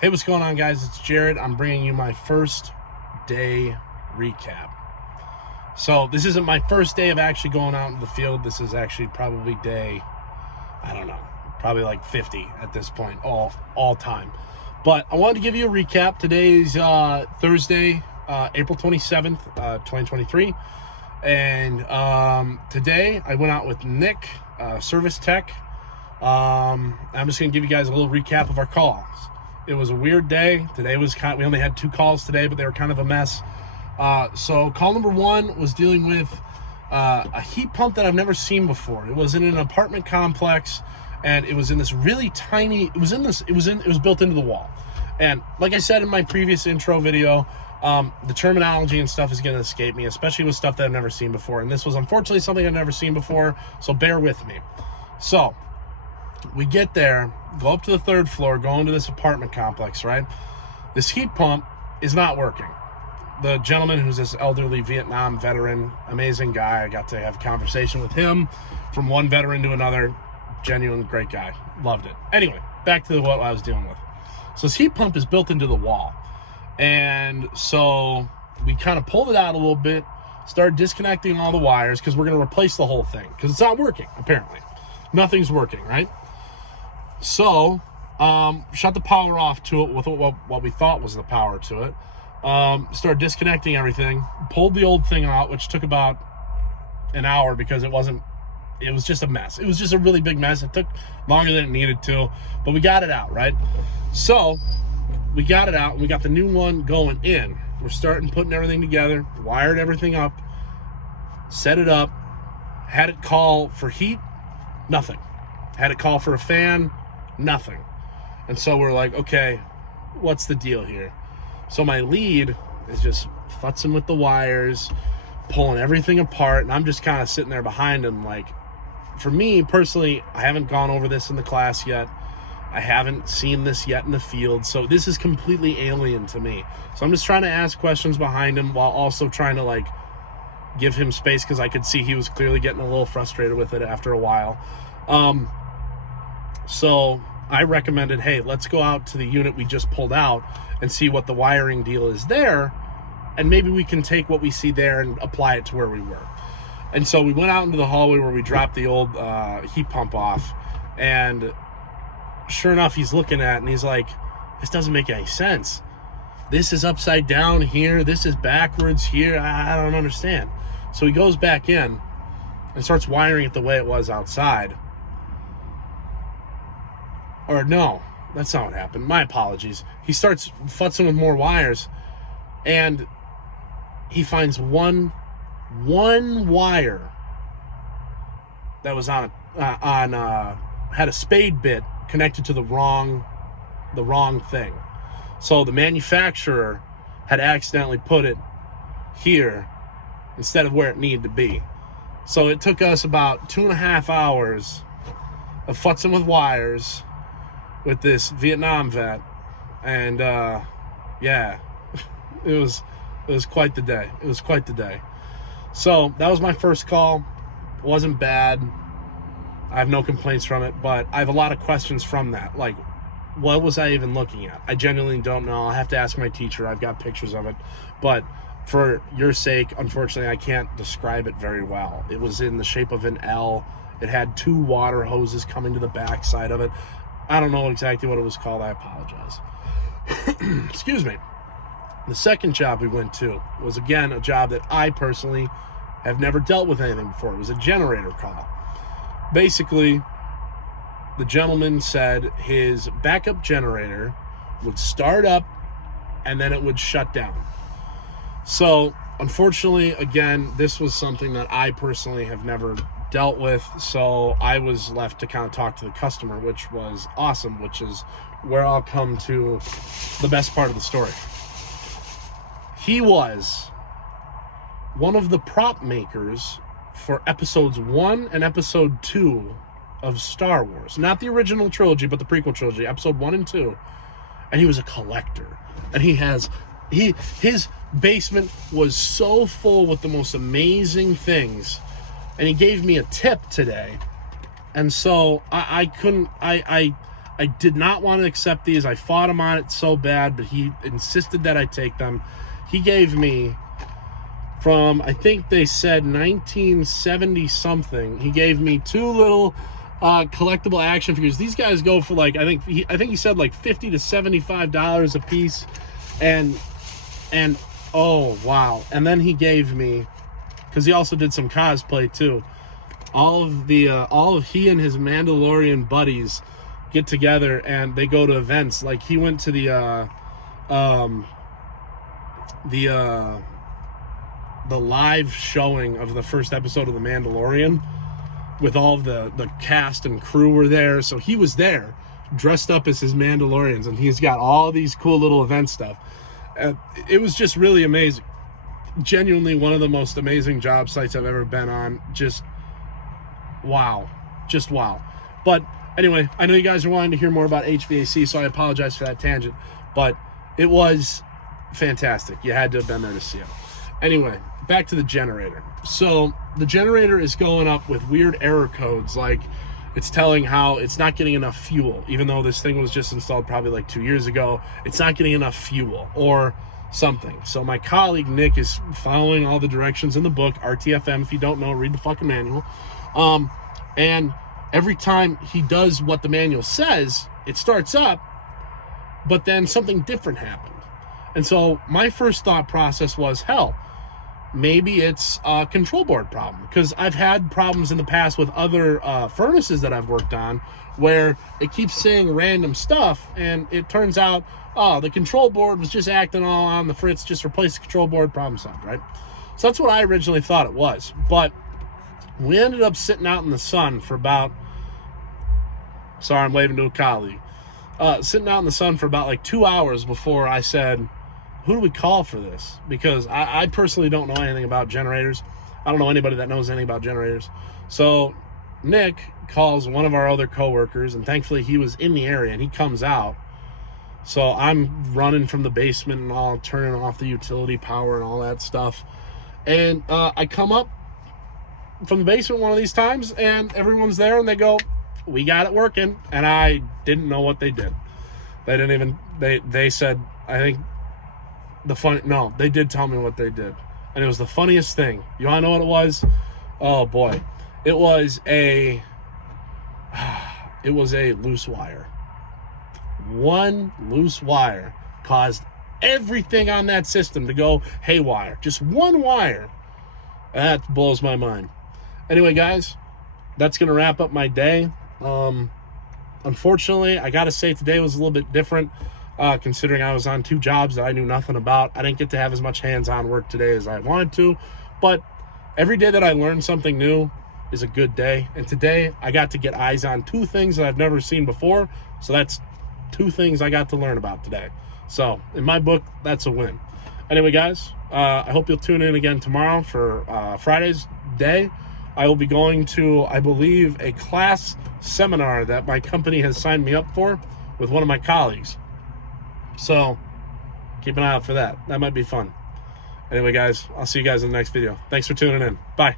Hey, what's going on, guys? It's Jared. I'm bringing you my first day recap. So this isn't my first day of actually going out in the field. This is actually probably day, I don't know, probably like 50 at this point, all time. But I wanted to give you a recap. Today's Thursday, April 27th, 2023. And today I went out with Nick, service tech. I'm just going to give you guys a little recap of our calls. It was a weird day. Today was we only had 2 calls today, but they were kind of a mess. So call number 1 was dealing with a heat pump that I've never seen before. It was in an apartment complex, and it was in this really tiny, it was built into the wall. And like I said in my previous intro video, the terminology and stuff is going to escape me, especially with stuff that I've never seen before. And this was unfortunately something I've never seen before, so bear with me. So we get there, go up to the 3rd floor, go into this apartment complex, right? This heat pump is not working. The gentleman, who's this elderly Vietnam veteran, amazing guy. I got to have a conversation with him from one veteran to another. Genuine great guy. Loved it. Anyway, back to what I was dealing with. So this heat pump is built into the wall. And so we kind of pulled it out a little bit, started disconnecting all the wires because we're going to replace the whole thing because it's not working, apparently. Nothing's working, right? So, shut the power off to it with what we thought was the power to it. Started disconnecting everything, pulled the old thing out, which took about an hour because it was just a mess. It was just a really big mess. It took longer than it needed to, but we got it out, right? So, we got it out, and we got the new one going in. We're starting putting everything together, wired everything up, set it up, had it call for heat, nothing. Had it call for a fan, nothing. And so we're like, okay, what's the deal here? So my lead is just futzing with the wires, pulling everything apart, and I'm just kind of sitting there behind him. Like, for me personally, I haven't gone over this in the class yet. I haven't seen this yet in the field, so this is completely alien to me. So I'm just trying to ask questions behind him while also trying to like give him space, because I could see he was clearly getting a little frustrated with it after a while. So I recommended, hey, let's go out to the unit we just pulled out and see what the wiring deal is there, and maybe we can take what we see there and apply it to where we were. And so we went out into the hallway where we dropped the old heat pump off, and sure enough, he's looking at it and he's like, this doesn't make any sense. This is upside down here, this is backwards here, I don't understand. So he goes back in and starts wiring it the way it was outside. Or no, that's not what happened. My apologies. He starts futzing with more wires, and he finds one wire that was had a spade bit connected to the wrong thing. So the manufacturer had accidentally put it here instead of where it needed to be. So it took us about 2.5 hours of futzing with wires with this Vietnam vet, and yeah, it was quite the day. It was quite the day. So that was my first call. It wasn't bad. I have no complaints from it, but I have a lot of questions from that. Like, what was I even looking at? I genuinely don't know. I'll have to ask my teacher. I've got pictures of it, but for your sake, unfortunately, I can't describe it very well. It was in the shape of an L. It had 2 water hoses coming to the back side of it. I don't know exactly what it was called. I apologize. Excuse me. The second job we went to was, again, a job that I personally have never dealt with anything before. It was a generator call. Basically, the gentleman said his backup generator would start up and then it would shut down. So, unfortunately, again, this was something that I personally have never dealt with, so I was left to kind of talk to the customer, which was awesome, which is where I'll come to the best part of the story. He was one of the prop makers for episodes 1 and episode 2 of Star Wars. Not the original trilogy, but the prequel trilogy, episode 1 and 2. And he was a collector. And his basement was so full with the most amazing things. And he gave me a tip today. And so I I did not want to accept these. I fought him on it so bad, but he insisted that I take them. He gave me, from, I think they said 1970 something, he gave me 2 little collectible action figures. These guys go for like, I think he said like $50 to $75 a piece. And oh wow. And then he gave me, because he also did some cosplay too, all of he and his Mandalorian buddies get together and they go to events. Like he went to the live showing of the first episode of The Mandalorian, with all of the cast and crew were there. So he was there dressed up as his Mandalorians, and he's got all these cool little event stuff. It was just really amazing. Genuinely one of the most amazing job sites I've ever been on. Just wow. Just wow. But anyway, I know you guys are wanting to hear more about HVAC, so I apologize for that tangent. But it was fantastic. You had to have been there to see it. Anyway, back to the generator. So the generator is going up with weird error codes, like it's telling how it's not getting enough fuel, even though this thing was just installed probably like 2 years ago. It's not getting enough fuel or something. So my colleague Nick is following all the directions in the book, RTFM. If you don't know, read the fucking manual. And every time he does what the manual says, it starts up, but then something different happened. And so my first thought process was, hell, maybe it's a control board problem, because I've had problems in the past with other furnaces that I've worked on where it keeps saying random stuff, and it turns out, oh, the control board was just acting all on the fritz, just replace the control board, problem solved, right? So that's what I originally thought it was. But we ended up sitting out in the sun for about, sorry, I'm waving to a colleague, sitting out in the sun for about like 2 hours before I said, who do we call for this? Because I personally don't know anything about generators. I don't know anybody that knows anything about generators. So Nick calls one of our other coworkers, and thankfully he was in the area, and he comes out. So I'm running from the basement and all, turning off the utility power and all that stuff. And I come up from the basement one of these times, and everyone's there, and they go, we got it working. And I didn't know what they did. They didn't even, they said, I think, no, they did tell me what they did, and it was the funniest thing. You want to know what it was? Oh boy, it was a loose wire. One loose wire caused everything on that system to go haywire. Just one wire. That blows my mind. Anyway, guys, that's gonna wrap up my day. Unfortunately, I gotta say today was a little bit different. Considering I was on 2 jobs that I knew nothing about. I didn't get to have as much hands-on work today as I wanted to, but every day that I learn something new is a good day. And today I got to get eyes on 2 things that I've never seen before. So that's 2 things I got to learn about today. So in my book, that's a win. Anyway, guys, I hope you'll tune in again tomorrow for Friday's day. I will be going to, I believe, a class seminar that my company has signed me up for with one of my colleagues. So keep an eye out for that. That might be fun. Anyway, guys, I'll see you guys in the next video. Thanks for tuning in. Bye.